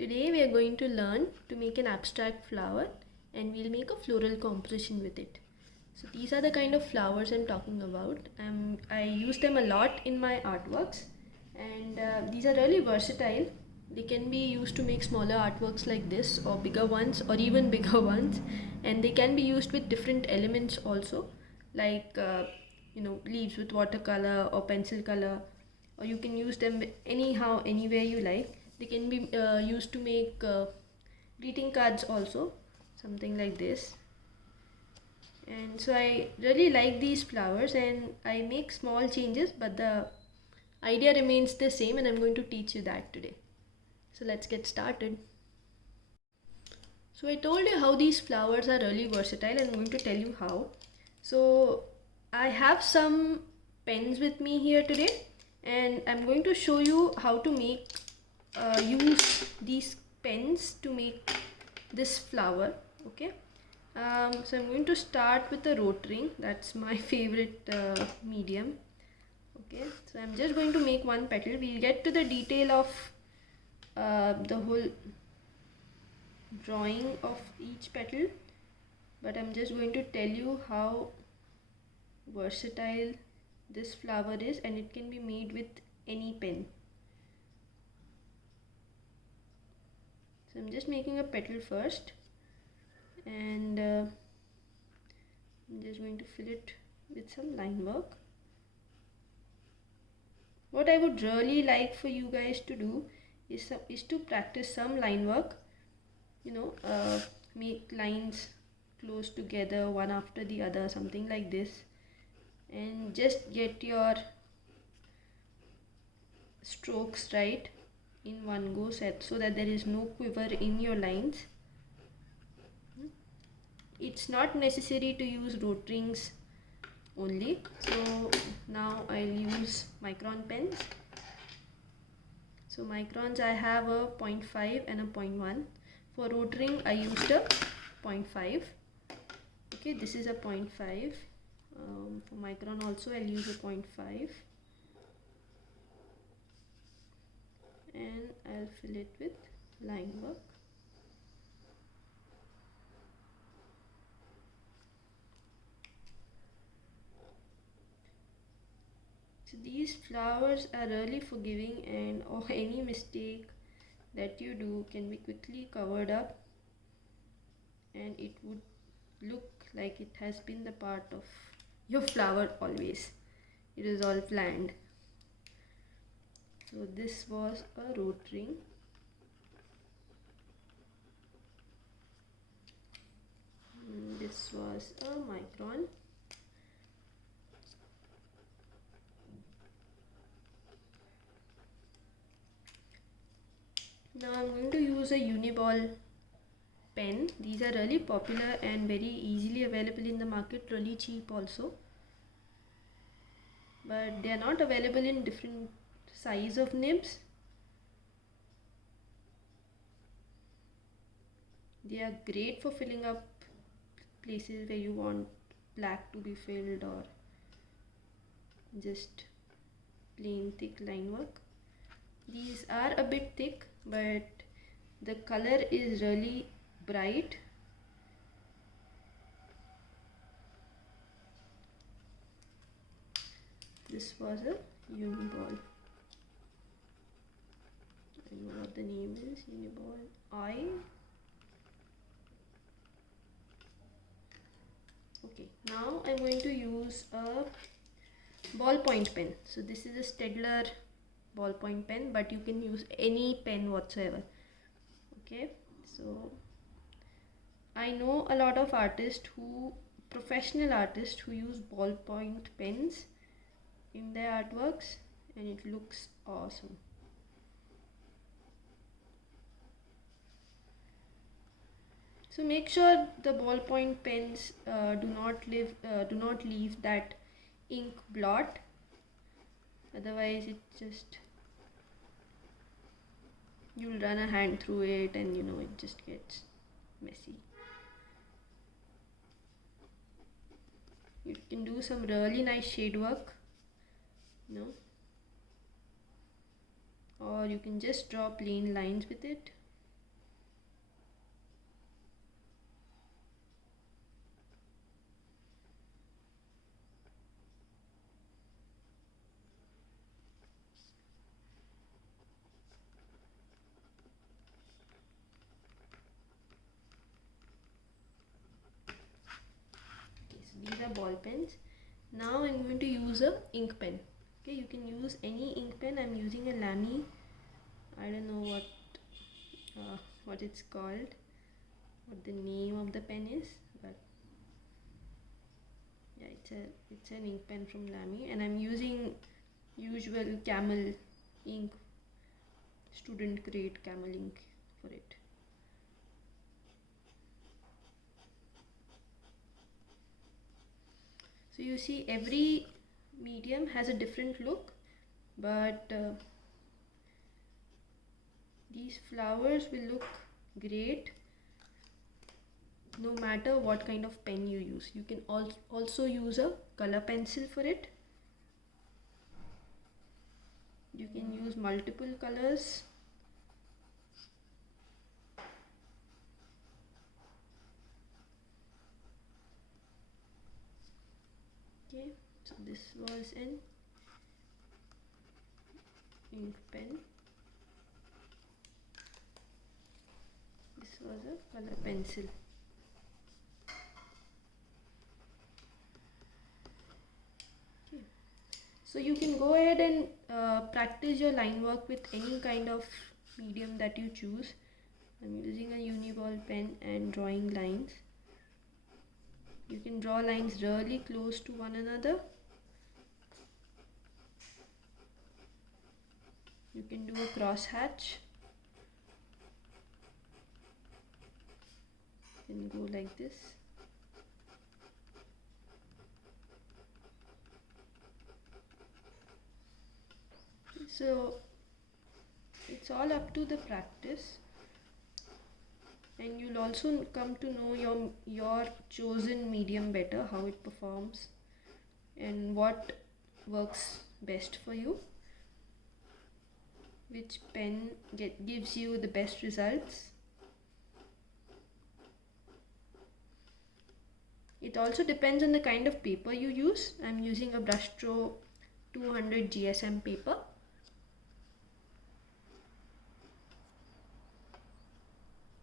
Today we are going to learn to make an abstract flower and we'll make a floral composition with it. So these are the kind of flowers I'm talking about. I use them a lot in my artworks and these are really versatile. They can be used to make smaller artworks like this or bigger ones or even bigger ones, and they can be used with different elements also, like leaves with watercolor or pencil color, or you can use them anyhow anywhere you like. They can be used to make greeting cards also, something like this. And so I really like these flowers and I make small changes, but the idea remains the same and I'm going to teach you that today. So let's get started. So I told you how these flowers are really versatile and I'm going to tell you how. So I have some pens with me here today and I'm going to show you how to use these pens to make this flower. Okay. So I'm going to start with the rote ring. That's my favorite medium. Okay, so I'm just going to make one petal. We'll get to the detail of the whole drawing of each petal, but I'm just going to tell you how versatile this flower is and it can be made with any pen. So I'm just making a petal first and I'm just going to fill it with some line work. What I would really like for you guys to do is to practice some line work. Make lines close together one after the other, something like this, and just get your strokes right in one go set so that there is no quiver in your lines. It's not necessary to use rote rings only. So now I'll use micron pens. So microns, I have a 0.5 and a 0.1. For rote ring I used a 0.5. Okay, this is a 0.5. For micron also I'll use a 0.5 and I'll fill it with line work. So these flowers are really forgiving and any mistake that you do can be quickly covered up and it would look like it has been the part of your flower always. It is all planned. So this was a rote ring. This was a micron. Now I'm going to use a uniball pen. These are really popular and very easily available in the market, really cheap also. But they are not available in different size of nibs. They are great for filling up places where you want black to be filled or just plain thick line work. These are a bit thick, but the color is really bright. This was a uniball. I don't know what the name is. Uniball I. Okay, now I'm going to use a ballpoint pen. So this is a Staedtler ballpoint pen, but you can use any pen whatsoever. Okay, so I know a lot of professional artists who use ballpoint pens in their artworks and it looks awesome. So make sure the ballpoint pens do not leave that ink blot, otherwise you'll run a hand through it and it just gets messy. You can do some really nice shade work, or you can just draw plain lines with it. ball pens. Now I'm going to use a ink pen. Okay, you can use any ink pen. I'm using a Lamy. I don't know what it's called, what the name of the pen is, but yeah, it's an ink pen from Lamy, and I'm using usual Camel ink, student grade Camel ink for it. So you see, every medium has a different look, but these flowers will look great no matter what kind of pen you use. You can also use a color pencil for it. You can use multiple colors. Okay, so this was an ink pen. This was a color pencil. Okay, so you can go ahead and practice your line work with any kind of medium that you choose. I'm using a uniball pen and drawing lines. You can draw lines really close to one another. You can do a crosshatch. You can go like this. So it's all up to the practice, and you'll also come to know your chosen medium better, how it performs and what works best for you, which pen gives you the best results. It also depends on the kind of paper you use. I'm using a brustro 200 GSM paper.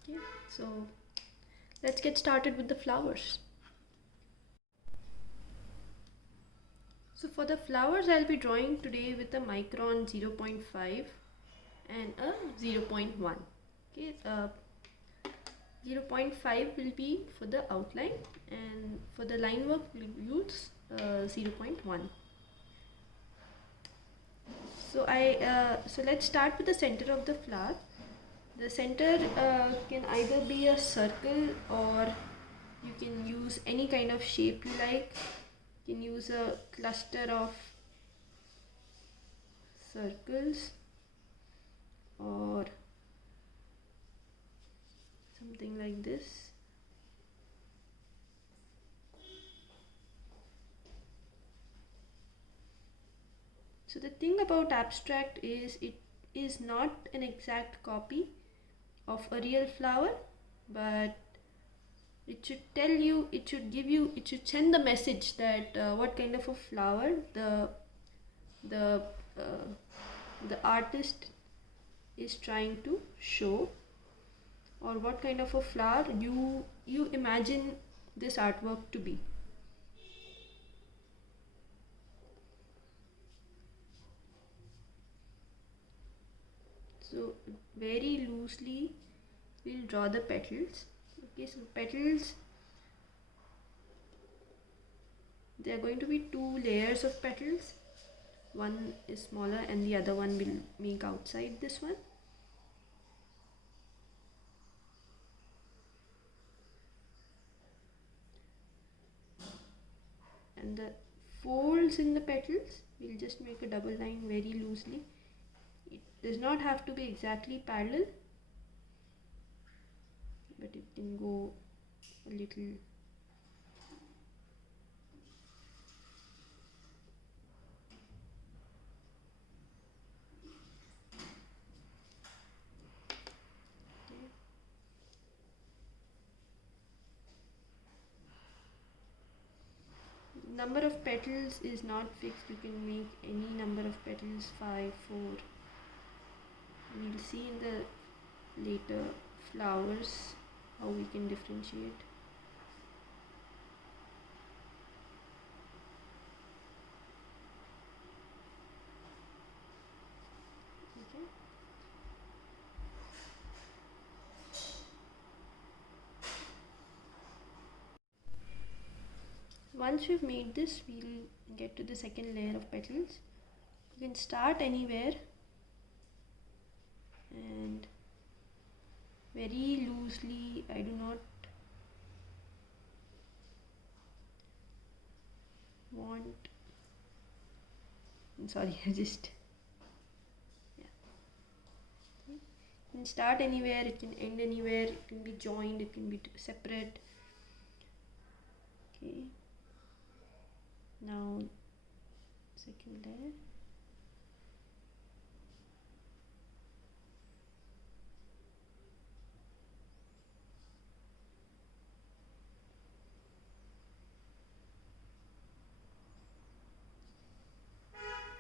Okay, so let's get started with the flowers. So for the flowers, I'll be drawing today with a micron 0.5 and a 0.1. Okay, 0.5 will be for the outline, and for the line work we'll use 0.1. So let's start with the center of the flower. The center can either be a circle, or you can use any kind of shape you like. You can use a cluster of circles or something like this. So the thing about abstract is it is not an exact copy of a real flower, but it should tell you, it should send the message that what kind of a flower the artist is trying to show, or what kind of a flower you imagine this artwork to be. So very loosely we'll draw the petals. Okay, so petals, there are going to be two layers of petals. One is smaller and the other one will make outside this one. And the folds in the petals, we'll just make a double line very loosely. It does not have to be exactly parallel, but it can go a little. Number of petals is not fixed. You can make any number of petals, 5, 4. We'll see in the later flowers how we can differentiate. once we've made this, we'll get to the second layer of petals. You can start anywhere and very loosely, I do not want, I'm sorry, I just, yeah. Okay. You can start anywhere, it can end anywhere, it can be joined, it can be separate. Okay, now second layer.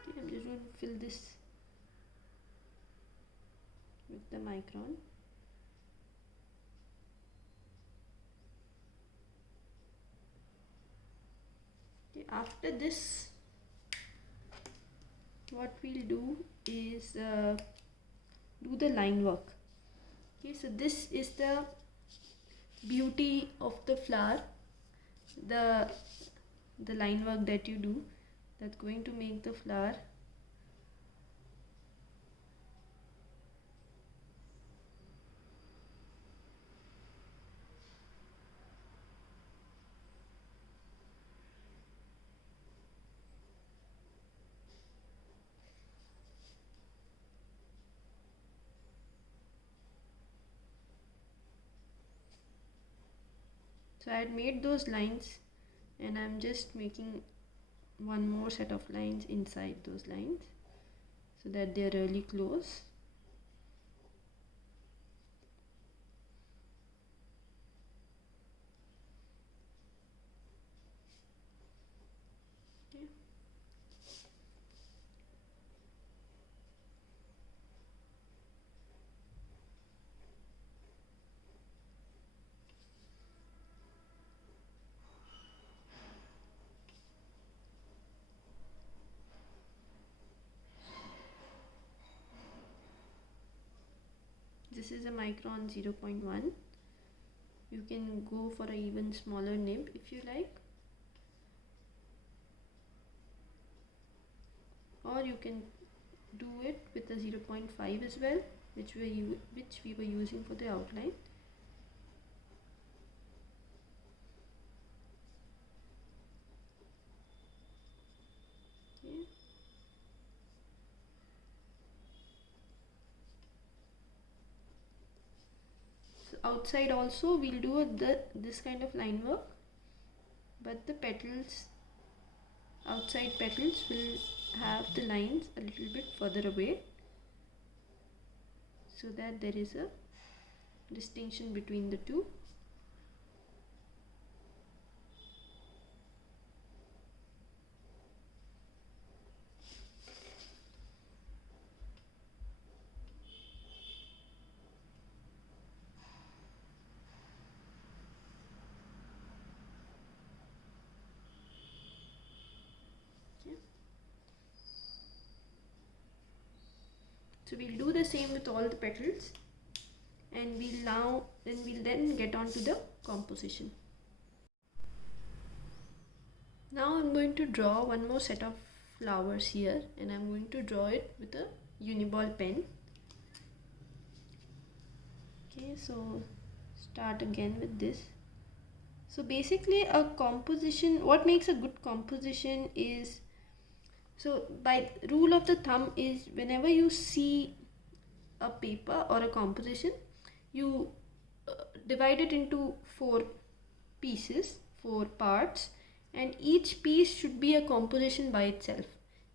Okay, I'm just going to fill this with the micron. Okay, after this, what we'll do is do the line work. Okay, so this is the beauty of the flower, the line work that you do, that's going to make the flower So I had made those lines and I'm just making one more set of lines inside those lines so that they're really close. Okay. This is a micron 0.1. You can go for an even smaller nib if you like, or you can do it with a 0.5 as well, which we were using for the outline. Okay. So outside also we'll do this kind of line work, but the petals, outside petals will have the lines a little bit further away so that there is a distinction between the two. So we'll do the same with all the petals, and we'll then get on to the composition. Now I'm going to draw one more set of flowers here, and I'm going to draw it with a uniball pen. Okay, so start again with this. So basically a composition, what makes a good composition is, so by rule of the thumb is, whenever you see a paper or a composition, you divide it into 4 pieces, 4 parts, and each piece should be a composition by itself,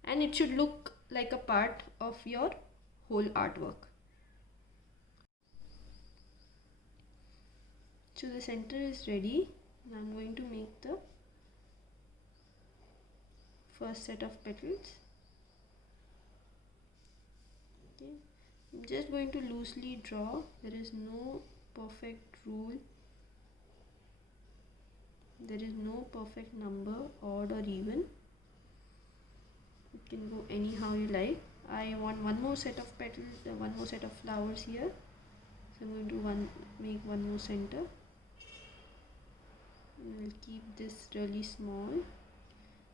and it should look like a part of your whole artwork. So the center is ready, and I'm going to make the first set of petals. Okay. I'm just going to loosely draw. There is no perfect rule. There is no perfect number, odd or even. It can go anyhow you like. I want one more set of petals, one more set of flowers here. So I'm going to make one more center. We'll keep this really small,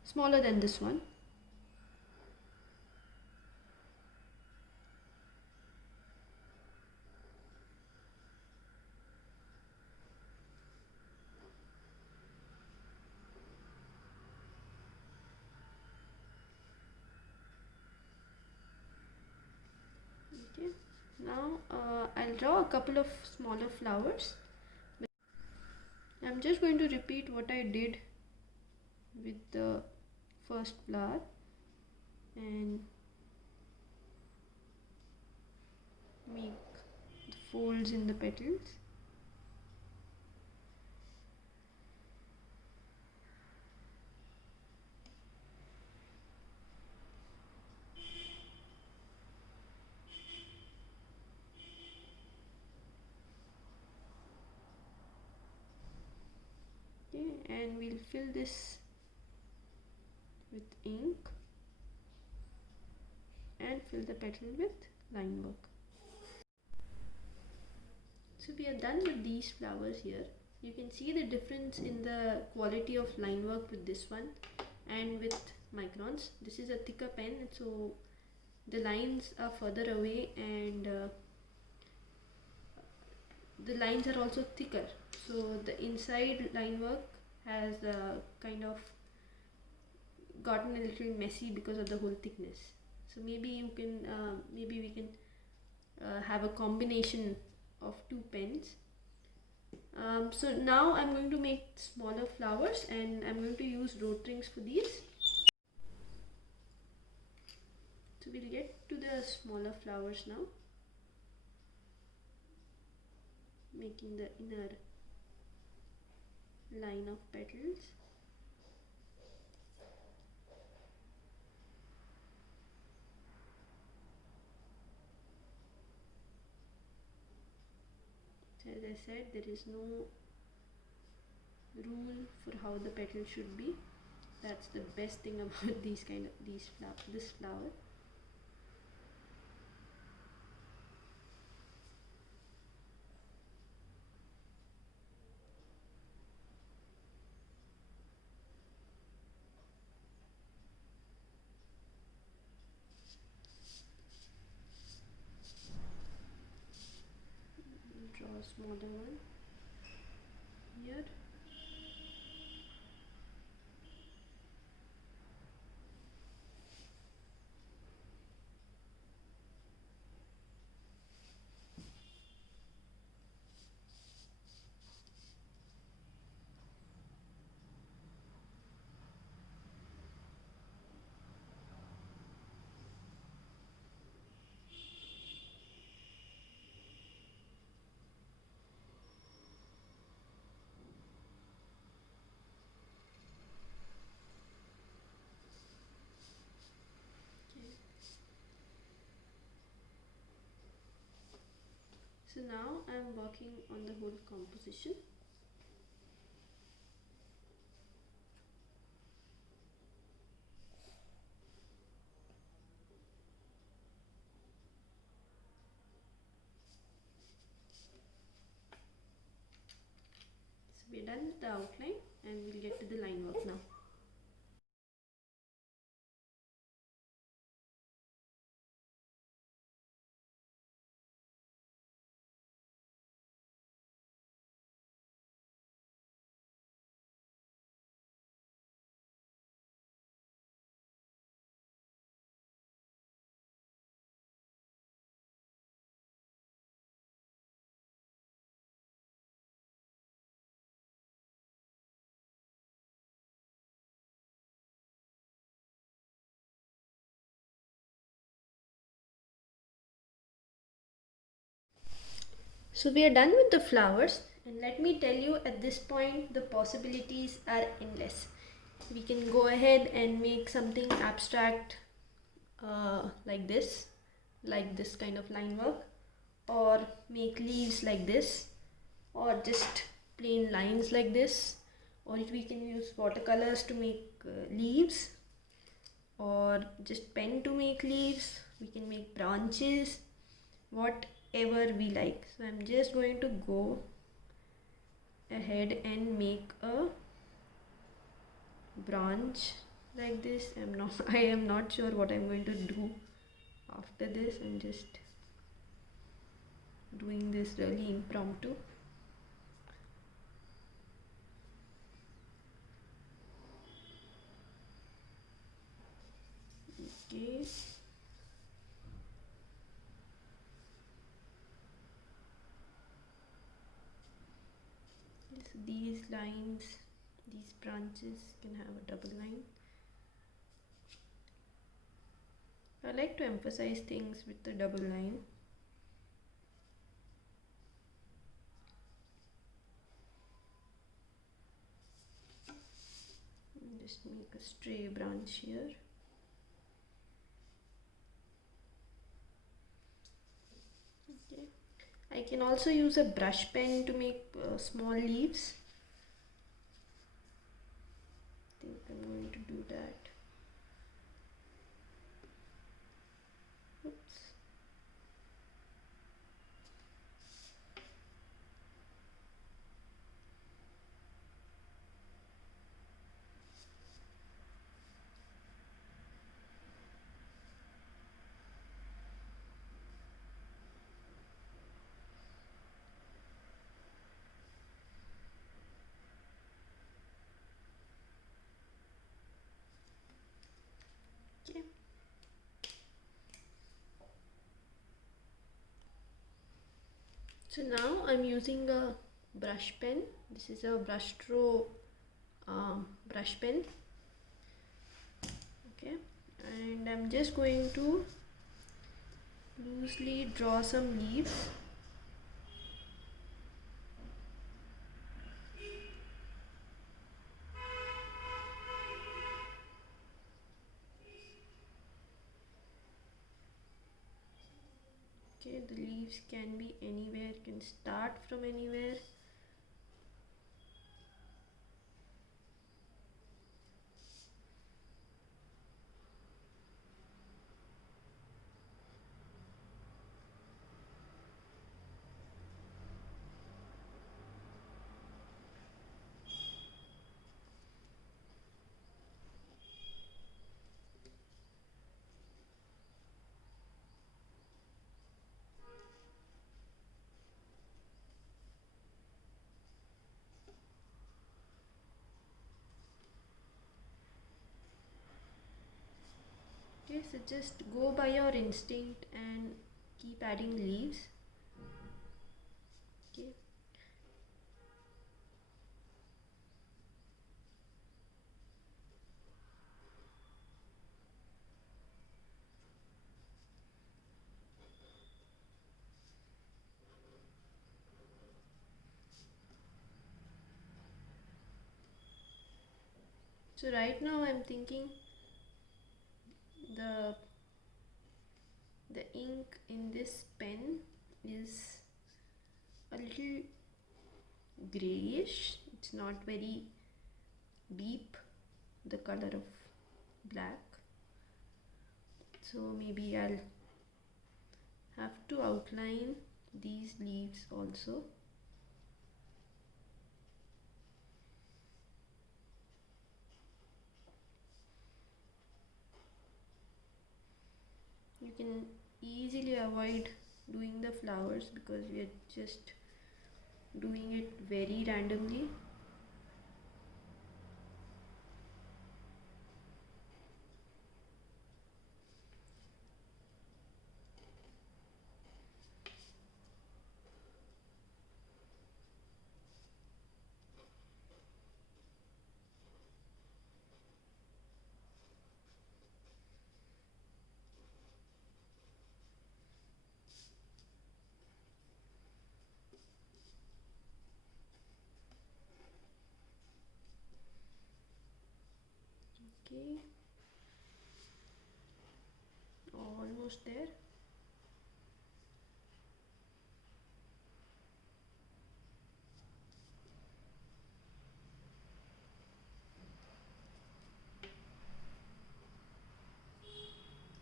smaller than this one. Okay, now I'll draw a couple of smaller flowers. I'm just going to repeat what I did with the first flower and make the folds in the petals. Okay, and we'll fill this with ink and fill the petal with line work. So we are done with these flowers here. You can see the difference in the quality of line work with this one and with microns. This is a thicker pen, so the lines are further away and the lines are also thicker, so the inside line work has kind of gotten a little messy because of the whole thickness. So maybe you can maybe we can have a combination of two pens. So now I'm going to make smaller flowers and I'm going to use road rings for these. So we'll get to the smaller flowers now, making the inner line of petals. So as I said, there is no rule for how the petal should be. That's the best thing about this flower. Draw a smaller one here. So now I am working on the whole composition. So we're done with the outline and we'll get to the line work now. So we are done with the flowers, and let me tell you, at this point the possibilities are endless. We can go ahead and make something abstract like this kind of line work, or make leaves like this, or just plain lines like this, or we can use watercolors to make leaves, or just pen to make leaves. We can make branches, whatever we like. So I'm just going to go ahead and make a branch like this. I am not sure what I'm going to do after this. I'm just doing this really impromptu. Okay. So these lines, these branches can have a double line. I like to emphasize things with the double line. And just make a stray branch here. Okay. I can also use a brush pen to make small leaves. I think I'm going to do that. Oops. Okay. So now I'm using a brush pen. This is a brustro brush pen. Okay, and I'm just going to loosely draw some leaves. Okay, the leaves can be anywhere, can start from anywhere. Okay, so just go by your instinct and keep adding leaves. Okay. So right now I'm thinking the ink in this pen is a little grayish. It's not very deep, the color of black. So maybe I'll have to outline these leaves also. You can easily avoid doing the flowers because we are just doing it very randomly. Okay, almost there.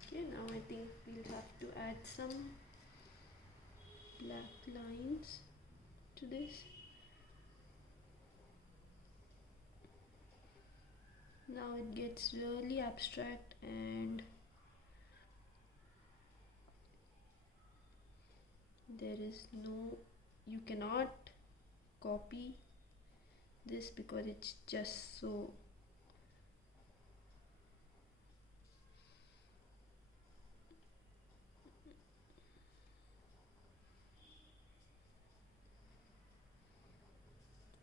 Okay, now I think we'll have to add some black lines to this. Now it gets really abstract, and there is no, you cannot copy this because it's just so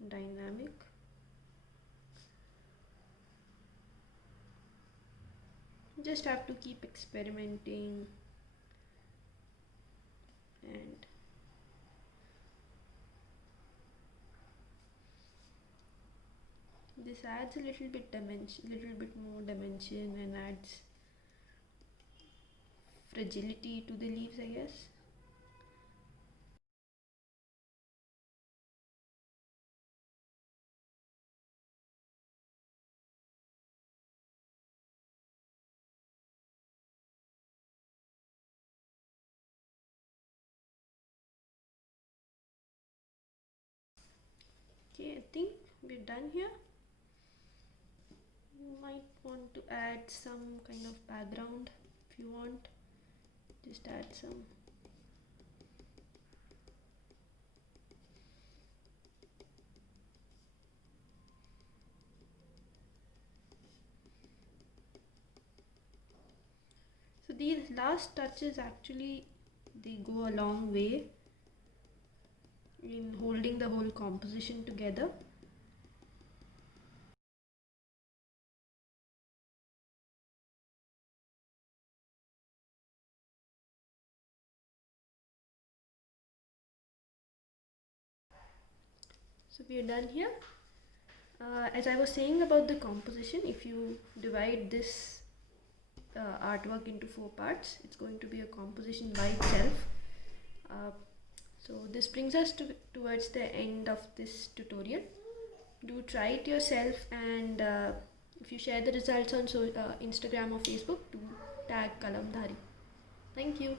dynamic. Just have to keep experimenting, and this adds a little bit more dimension, and adds fragility to the leaves, I guess. Okay, I think we're done here. You might want to add some kind of background if you want. Just add some. So these last touches actually, they go a long way in holding the whole composition together. So we are done here. As I was saying about the composition, if you divide this artwork into 4 parts, it's going to be a composition by itself. So this brings us towards the end of this tutorial. Do try it yourself, and if you share the results on Instagram or Facebook, do tag Kalamdhari. Thank you.